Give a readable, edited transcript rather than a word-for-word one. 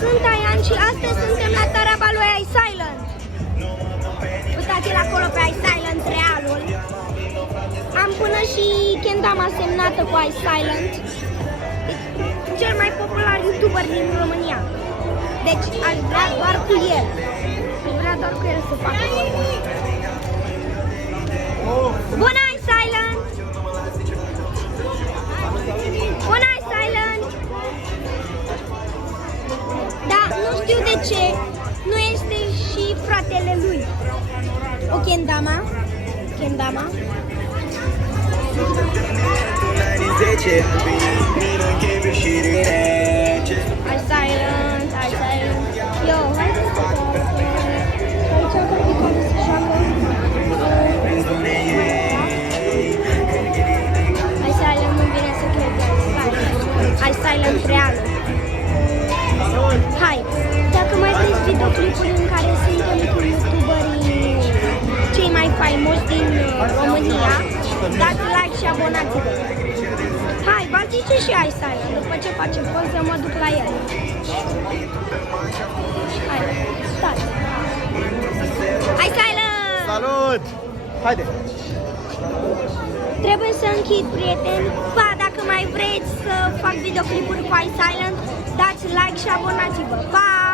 Sunt Aian și astăzi suntem la taraba lui iSilent. Uitați-l acolo pe iSilent realul. Am până și kendama semnată cu iSilent. Cel mai popular YouTuber din România. Deci aș vrea doar cu el. Aș vrea doar cu el să facă vorba. Bună iSilent! Bună iSilent! Da, nu știu de ce nu este și fratele lui. O kendama. Kendama. iSilent, iSilent. Yo, hai să iSilent nu vine să cred iSilent real. Hai, dacă mai vreți videoclipuri în care suntem cu youtuberii cei mai faimoși din România, dați like și abonați-vă. Hai, v-ar zice și iSilent, după ce face poză mă duc la el. Hai, stați. iSilent! Salut! Haide! Trebuie să închid, prieteni. Pa, dacă mai vreți să fac videoclipuri cu iSilent, dați like și abonați-vă. Pa!